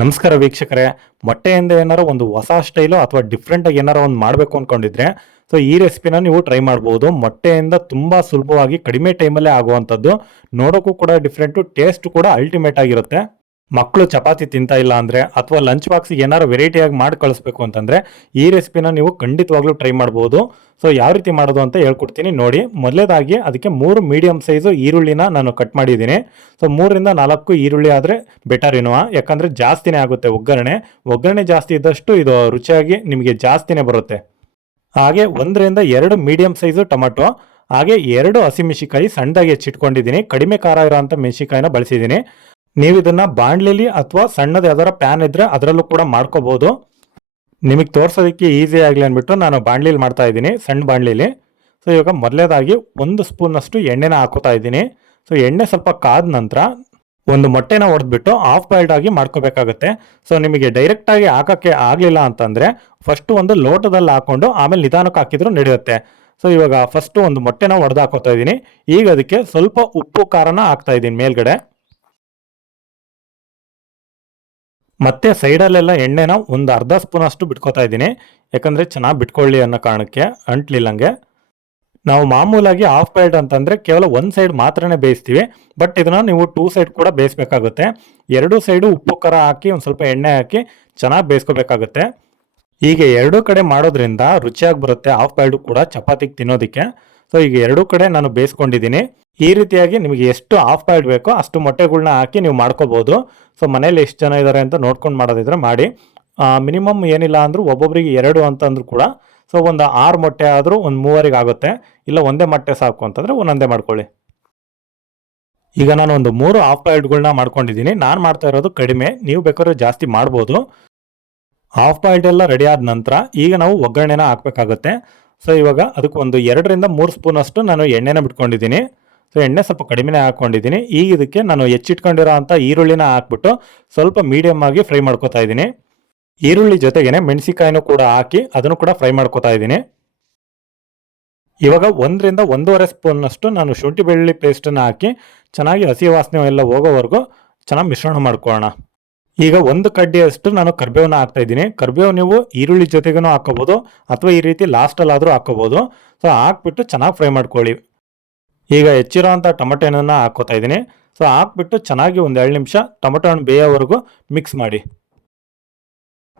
ನಮಸ್ಕಾರ ವೀಕ್ಷಕರೇ. ಮೊಟ್ಟೆಯಿಂದ ಏನಾರ ಒಂದು ಹೊಸ ಸ್ಟೈಲು ಅಥವಾ ಡಿಫ್ರೆಂಟ್ ಆಗಿ ಏನಾರ ಒಂದು ಮಾಡಬೇಕು ಅನ್ಕೊಂಡಿದ್ರೆ ಈ ರೆಸಿಪಿನ ನೀವು ಟ್ರೈ ಮಾಡ್ಬೋದು. ಮೊಟ್ಟೆಯಿಂದ ತುಂಬಾ ಸುಲಭವಾಗಿ ಕಡಿಮೆ ಟೈಮಲ್ಲೇ ಆಗುವಂಥದ್ದು, ನೋಡೋಕ್ಕೂ ಕೂಡ ಡಿಫ್ರೆಂಟು, ಟೇಸ್ಟ್ ಕೂಡ ಅಲ್ಟಿಮೇಟ್ ಆಗಿರುತ್ತೆ. ಮಕ್ಕಳು ಚಪಾತಿ ತಿಂತಾ ಇಲ್ಲ ಅಂದ್ರೆ ಅಥವಾ ಲಂಚ್ ಬಾಕ್ಸ್ಗೆ ಏನಾರು ವೆರೈಟಿಯಾಗಿ ಮಾಡಿ ಕಳಿಸ್ಬೇಕು ಅಂತಂದ್ರೆ ಈ ರೆಸಿಪಿನ ನೀವು ಖಂಡಿತವಾಗ್ಲೂ ಟ್ರೈ ಮಾಡ್ಬೋದು. ಯಾವ ರೀತಿ ಮಾಡೋದು ಅಂತ ಹೇಳ್ಕೊಡ್ತೀನಿ ನೋಡಿ. ಮೊದಲೇದಾಗಿ ಅದಕ್ಕೆ 3 ಮೀಡಿಯಂ ಸೈಜು ಈರುಳ್ಳಿನ ನಾನು ಕಟ್ ಮಾಡಿದ್ದೀನಿ. 3ರಿಂದ 4 ಈರುಳ್ಳಿ ಆದರೆ ಬೆಟರ್ ಇನ್ನುವ, ಯಾಕಂದ್ರೆ ಜಾಸ್ತಿನೇ ಆಗುತ್ತೆ ಒಗ್ಗರಣೆ ಜಾಸ್ತಿ ಇದ್ದಷ್ಟು ಇದು ರುಚಿಯಾಗಿ ನಿಮಗೆ ಜಾಸ್ತಿನೇ ಬರುತ್ತೆ. ಹಾಗೆ 1ರಿಂದ 2 ಮೀಡಿಯಂ ಸೈಜು ಟೊಮೆಟೊ, ಹಾಗೆ 2 ಹಸಿಮೆಣಸಿಕಾಯಿ ಸಣ್ಣದಾಗಿ ಹೆಚ್ಚಿಟ್ಕೊಂಡಿದ್ದೀನಿ. ಕಡಿಮೆ ಖಾರ ಇರೋಂಥ ಮೆಣಸಿಕಾಯಿನ ಬಳಸಿದ್ದೀನಿ. ನೀವು ಇದನ್ನ ಬಾಣಲಿಲಿ ಅಥವಾ ಸಣ್ಣದ ಯಾವ್ದಾರ ಪ್ಯಾನ್ ಇದ್ರೆ ಅದರಲ್ಲೂ ಕೂಡ ಮಾಡ್ಕೋಬಹುದು. ನಿಮಗೆ ತೋರ್ಸೋದಕ್ಕೆ ಈಸಿ ಆಗಲಿ ಅಂದ್ಬಿಟ್ಟು ನಾನು ಬಾಣಲಿಲಿ ಮಾಡ್ತಾ ಇದ್ದೀನಿ, ಸಣ್ಣ ಬಾಣಲಿಲಿ. ಇವಾಗ ಮೊದಲೇದಾಗಿ 1 ಸ್ಪೂನ್ ಅಷ್ಟು ಎಣ್ಣೆನ ಹಾಕೋತಾ ಇದ್ದೀನಿ. ಎಣ್ಣೆ ಸ್ವಲ್ಪ ಕಾದ ನಂತರ ಒಂದು ಮೊಟ್ಟೆನ ಹೊಡೆದ್ಬಿಟ್ಟು ಹಾಫ್ ಬಾಯ್ಲ್ಡ್ ಆಗಿ ಮಾಡ್ಕೋಬೇಕಾಗುತ್ತೆ. ನಿಮಗೆ ಡೈರೆಕ್ಟ್ ಆಗಿ ಹಾಕಕ್ಕೆ ಆಗ್ಲಿಲ್ಲ ಅಂತಂದ್ರೆ ಫಸ್ಟ್ ಒಂದು ಲೋಟದಲ್ಲಿ ಹಾಕೊಂಡು ಆಮೇಲೆ ನಿಧಾನಕ್ಕೆ ಹಾಕಿದ್ರು ನಡೆಯುತ್ತೆ. ಇವಾಗ ಫಸ್ಟ್ ಒಂದು ಮೊಟ್ಟೆನ ಹೊಡೆದು ಹಾಕೋತಾ ಇದ್ದೀನಿ. ಈಗ ಅದಕ್ಕೆ ಸ್ವಲ್ಪ ಉಪ್ಪು ಖಾರನ ಹಾಕ್ತಾ ಇದ್ದೀನಿ ಮೇಲ್ಗಡೆ. ಮತ್ತೆ ಸೈಡಲ್ಲೆಲ್ಲ ಎಣ್ಣೆನ ಒಂದು ಅರ್ಧ ಸ್ಪೂನ್ ಅಷ್ಟು ಬಿಟ್ಕೋತಾ ಇದ್ದೀನಿ, ಯಾಕಂದ್ರೆ ಚೆನ್ನಾಗಿ ಬಿಟ್ಕೊಳ್ಳಿ ಅನ್ನೋ ಕಾರಣಕ್ಕೆ, ಅಂಟ್ಲಿಲ್ಲಂಗೆ. ನಾವು ಮಾಮೂಲಾಗಿ ಹಾಫ್ ಬಾಯ್ಲ್ಡ್ ಅಂತಂದ್ರೆ ಕೇವಲ ಒಂದು ಸೈಡ್ ಮಾತ್ರನೇ ಬೇಯಿಸ್ತೀವಿ, ಬಟ್ ಇದನ್ನ ನೀವು 2 ಸೈಡ್ ಕೂಡ ಬೇಯಿಸ್ಬೇಕಾಗುತ್ತೆ. 2 ಸೈಡು ಉಪ್ಪು ಖಾರ ಹಾಕಿ ಒಂದು ಸ್ವಲ್ಪ ಎಣ್ಣೆ ಹಾಕಿ ಚೆನ್ನಾಗಿ ಬೇಯಿಸ್ಕೋಬೇಕಾಗುತ್ತೆ. ಹೀಗೆ 2 ಕಡೆ ಮಾಡೋದ್ರಿಂದ ರುಚಿಯಾಗಿ ಬರುತ್ತೆ ಹಾಫ್ ಬಾಯ್ಲ್ಡ್ ಕೂಡ ಚಪಾತಿಗೆ ತಿನ್ನೋದಕ್ಕೆ. ಈಗ 2 ಕಡೆ ನಾನು ಬೇಯಿಸ್ಕೊಂಡಿದ್ದೀನಿ. ಈ ರೀತಿಯಾಗಿ ನಿಮಗೆ ಎಷ್ಟು ಹಾಫ್ ಬಾಯ್ಲ್ಡ್ ಬೇಕೋ ಅಷ್ಟು ಮೊಟ್ಟೆಗಳನ್ನ ಹಾಕಿ ನೀವು ಮಾಡ್ಕೋಬಹುದು. ಮನೇಲಿ ಎಷ್ಟು ಜನ ಇದ್ದಾರೆ ಅಂತ ನೋಡ್ಕೊಂಡು ಮಾಡೋದಿದ್ರೆ ಮಾಡಿ. ಮಿನಿಮಮ್ ಏನಿಲ್ಲ ಅಂದ್ರೂ ಒಬ್ಬೊಬ್ಬರಿಗೆ 2 ಅಂತಂದ್ರೂ ಕೂಡ ಒಂದು 6 ಮೊಟ್ಟೆ ಆದರೂ ಒಂದು 3 ಆಗುತ್ತೆ. ಇಲ್ಲ ಒಂದೇ ಮೊಟ್ಟೆ ಸಾಕು ಅಂತಂದ್ರೆ ಒಂದೊಂದೇ ಮಾಡ್ಕೊಳ್ಳಿ. ಈಗ ನಾನು ಒಂದು 3 ಹಾಫ್ ಬಾಯ್ಲ್ಡ್ಗಳನ್ನ ಮಾಡ್ಕೊಂಡಿದ್ದೀನಿ. ನಾನು ಮಾಡ್ತಾ ಇರೋದು ಕಡಿಮೆ, ನೀವು ಬೇಕಾದ್ರೆ ಜಾಸ್ತಿ ಮಾಡ್ಬೋದು. ಹಾಫ್ ಬಾಯ್ಲ್ಡ್ ಎಲ್ಲ ರೆಡಿ ಆದ ನಂತರ ಈಗ ನಾವು ಒಗ್ಗರಣೆನ ಹಾಕಬೇಕಾಗುತ್ತೆ. ಇವಾಗ ಅದಕ್ಕೆ ಒಂದು 2ರಿಂದ 3 ಸ್ಪೂನ್ ಅಷ್ಟು ನಾನು ಎಣ್ಣೆನ ಬಿಟ್ಕೊಂಡಿದ್ದೀನಿ. ಎಣ್ಣೆ ಸ್ವಲ್ಪ ಕಡಿಮೆನೇ ಹಾಕೊಂಡಿದ್ದೀನಿ. ಈಗ ಇದಕ್ಕೆ ನಾನು ಹೆಚ್ಚಿಟ್ಕೊಂಡಿರೋ ಅಂಥ ಈರುಳ್ಳಿನ ಹಾಕ್ಬಿಟ್ಟು ಸ್ವಲ್ಪ ಮೀಡಿಯಮ್ ಆಗಿ ಫ್ರೈ ಮಾಡ್ಕೋತಾ ಇದ್ದೀನಿ. ಈರುಳ್ಳಿ ಜೊತೆಗೇನೆ ಮೆಣಸಿಕಾಯಿನೂ ಕೂಡ ಹಾಕಿ ಅದನ್ನು ಕೂಡ ಫ್ರೈ ಮಾಡ್ಕೋತಾ ಇದ್ದೀನಿ. ಇವಾಗ 1ರಿಂದ 1.5 ಸ್ಪೂನ್ ಅಷ್ಟು ನಾನು ಶುಂಠಿ ಬೆಳ್ಳುಳ್ಳಿ ಪೇಸ್ಟನ್ನು ಹಾಕಿ ಚೆನ್ನಾಗಿ ಹಸಿ ವಾಸನೆ ಎಲ್ಲ ಹೋಗೋವರೆಗೂ ಚೆನ್ನಾಗಿ ಮಿಶ್ರಣ ಮಾಡ್ಕೊಳ್ಳೋಣ. ಈಗ 1 ಕಡ್ಡಿಯಷ್ಟು ನಾನು ಕರಿಬೇವನ್ನ ಹಾಕ್ತಾ ಇದ್ದೀನಿ. ಕರಿಬೇವು ನೀವು ಈರುಳ್ಳಿ ಜೊತೆಗೂ ಹಾಕೋಬಹುದು ಅಥವಾ ಈ ರೀತಿ ಲಾಸ್ಟಲ್ಲಿ ಆದರೂ ಹಾಕೋಬಹುದು. ಹಾಕ್ಬಿಟ್ಟು ಚೆನ್ನಾಗಿ ಫ್ರೈ ಮಾಡ್ಕೊಳ್ಳಿ. ಈಗ ಹೆಚ್ಚಿರೋ ಅಂಥ ಟೊಮೆಟೊನ ಹಾಕೋತಾ ಇದ್ದೀನಿ. ಹಾಕ್ಬಿಟ್ಟು ಚೆನ್ನಾಗಿ ಒಂದು 2 ನಿಮಿಷ ಟೊಮೆಟೊ ಹಣ್ಣು ಬೇಯೋವರೆಗೂ ಮಿಕ್ಸ್ ಮಾಡಿ.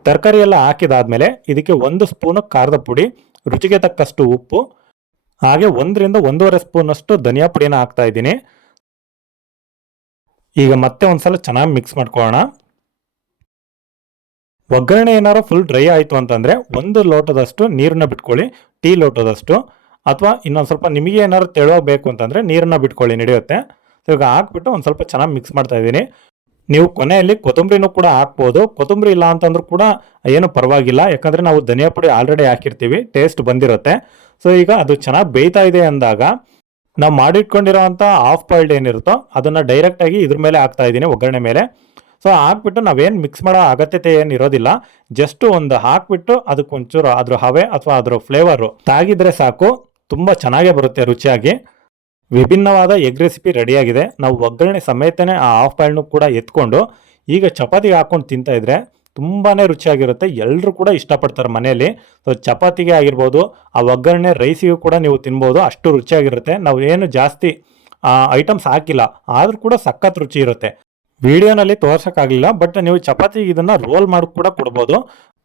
ತರಕಾರಿ ಎಲ್ಲ ಹಾಕಿದಾದ್ಮೇಲೆ ಇದಕ್ಕೆ 1 ಸ್ಪೂನು ಖಾರದ ಪುಡಿ, ರುಚಿಗೆ ತಕ್ಕಷ್ಟು ಉಪ್ಪು, ಹಾಗೆ 1ರಿಂದ 1.5 ಸ್ಪೂನ್ ಅಷ್ಟು ಧನಿಯಾ ಪುಡಿನ ಹಾಕ್ತಾ ಇದ್ದೀನಿ. ಈಗ ಮತ್ತೆ ಒಂದ್ಸಲ ಚೆನ್ನಾಗಿ ಮಿಕ್ಸ್ ಮಾಡ್ಕೊಳ್ಳೋಣ. ಒಗ್ಗರಣೆ ಏನಾರು ಫುಲ್ ಡ್ರೈ ಆಯಿತು ಅಂತಂದ್ರೆ 1 ಲೋಟದಷ್ಟು ನೀರನ್ನ ಬಿಟ್ಕೊಳ್ಳಿ, ಟೀ ಲೋಟದಷ್ಟು. ಅಥವಾ ಇನ್ನೊಂದು ಸ್ವಲ್ಪ ನಿಮಗೆ ಏನಾದ್ರು ತೆಳುವಾಗಬೇಕು ಅಂತಂದ್ರೆ ನೀರನ್ನ ಬಿಟ್ಕೊಳ್ಳಿ, ನಡೆಯುತ್ತೆ. ಈಗ ಹಾಕ್ಬಿಟ್ಟು ಒಂದು ಸ್ವಲ್ಪ ಚೆನ್ನಾಗಿ ಮಿಕ್ಸ್ ಮಾಡ್ತಾ ಇದ್ದೀನಿ. ನೀವು ಕೊನೆಯಲ್ಲಿ ಕೊತ್ತಂಬರಿನೂ ಕೂಡ ಹಾಕ್ಬೋದು. ಕೊತ್ತಂಬರಿ ಇಲ್ಲ ಅಂತಂದ್ರೂ ಕೂಡ ಏನು ಪರವಾಗಿಲ್ಲ, ಯಾಕಂದ್ರೆ ನಾವು ಧನಿಯಾ ಪುಡಿ ಆಲ್ರೆಡಿ ಹಾಕಿರ್ತೀವಿ, ಟೇಸ್ಟ್ ಬಂದಿರುತ್ತೆ. ಈಗ ಅದು ಚೆನ್ನಾಗಿ ಬೇಯ್ತಾ ಇದೆ ಅಂದಾಗ ನಾವು ಮಾಡಿಟ್ಕೊಂಡಿರೋಂಥ ಹಾಫ್ ಬಾಯ್ಲ್ಡ್ ಏನಿರುತ್ತೋ ಅದನ್ನ ಡೈರೆಕ್ಟ್ ಆಗಿ ಇದ್ರ ಮೇಲೆ ಹಾಕ್ತಾ ಇದ್ದೀನಿ, ಒಗ್ಗರಣೆ ಮೇಲೆ. ಹಾಕ್ಬಿಟ್ಟು ನಾವೇನು ಮಿಕ್ಸ್ ಮಾಡೋ ಅಗತ್ಯತೆ ಏನು ಇರೋದಿಲ್ಲ. ಜಸ್ಟ್ ಒಂದು ಹಾಕ್ಬಿಟ್ಟು ಅದಕ್ಕೊಂಚೂರು ಅದ್ರ ಹವೆ ಅಥವಾ ಅದ್ರ ಫ್ಲೇವರು ತಾಗಿದ್ರೆ ಸಾಕು, ತುಂಬ ಚೆನ್ನಾಗೇ ಬರುತ್ತೆ ರುಚಿಯಾಗಿ. ವಿಭಿನ್ನವಾದ ಎಗ್ ರೆಸಿಪಿ ರೆಡಿಯಾಗಿದೆ. ನಾವು ಒಗ್ಗರಣೆ ಸಮೇತನೇ ಆ ಹಾಫ್ ಬಾಯ್ಲ್ಡ್ನು ಕೂಡ ಎತ್ಕೊಂಡು ಈಗ ಚಪಾತಿಗೆ ಹಾಕೊಂಡು ತಿಂತಾ ಇದ್ರೆ ತುಂಬಾ ರುಚಿಯಾಗಿರುತ್ತೆ. ಎಲ್ಲರೂ ಕೂಡ ಇಷ್ಟಪಡ್ತಾರೆ ಮನೆಯಲ್ಲಿ. ಚಪಾತಿಗೆ ಆಗಿರ್ಬೋದು, ಆ ಒಗ್ಗರಣೆ ರೈಸಿಗೂ ಕೂಡ ನೀವು ತಿನ್ಬೋದು, ಅಷ್ಟು ರುಚಿಯಾಗಿರುತ್ತೆ. ನಾವು ಏನು ಜಾಸ್ತಿ ಐಟಮ್ಸ್ ಹಾಕಿಲ್ಲ ಆದರೂ ಕೂಡ ಸಖತ್ ರುಚಿ ಇರುತ್ತೆ. ವಿಡಿಯೋನಲ್ಲಿ ತೋರ್ಸೋಕ್ಕಾಗಲಿಲ್ಲ, ಬಟ್ ನೀವು ಚಪಾತಿಗೆ ಇದನ್ನು ರೋಲ್ ಮಾಡಿ ಕೂಡ ಕೊಡ್ಬೋದು.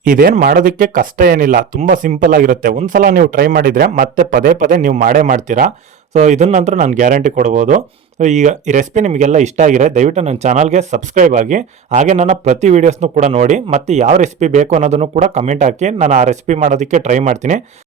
ಇದೇನು ಮಾಡೋದಕ್ಕೆ ಕಷ್ಟ ಏನಿಲ್ಲ, ತುಂಬ ಸಿಂಪಲ್ ಆಗಿರುತ್ತೆ. ಒಂದ್ಸಲ ನೀವು ಟ್ರೈ ಮಾಡಿದರೆ ಮತ್ತೆ ಪದೇ ಪದೇ ನೀವು ಮಾಡೇ ಮಾಡ್ತೀರಾ. ಇದನ್ನಂತೂ ನಾನು ಗ್ಯಾರಂಟಿ ಕೊಡ್ಬೋದು. ಈಗ ಈ ರೆಸಿಪಿ ನಿಮಗೆಲ್ಲ ಇಷ್ಟ ಆಗಿದ್ರೆ ದಯವಿಟ್ಟು ನನ್ನ ಚಾನಲ್ಗೆ ಸಬ್ಸ್ಕ್ರೈಬ್ ಆಗಿ, ಹಾಗೆ ನನ್ನ ಪ್ರತಿ ವೀಡಿಯೋಸ್ನು ಕೂಡ ನೋಡಿ. ಮತ್ತು ಯಾವ ರೆಸಿಪಿ ಬೇಕು ಅನ್ನೋದನ್ನು ಕೂಡ ಕಮೆಂಟ್ ಹಾಕಿ, ನಾನು ಆ ರೆಸಿಪಿ ಮಾಡೋದಕ್ಕೆ ಟ್ರೈ ಮಾಡ್ತೀನಿ.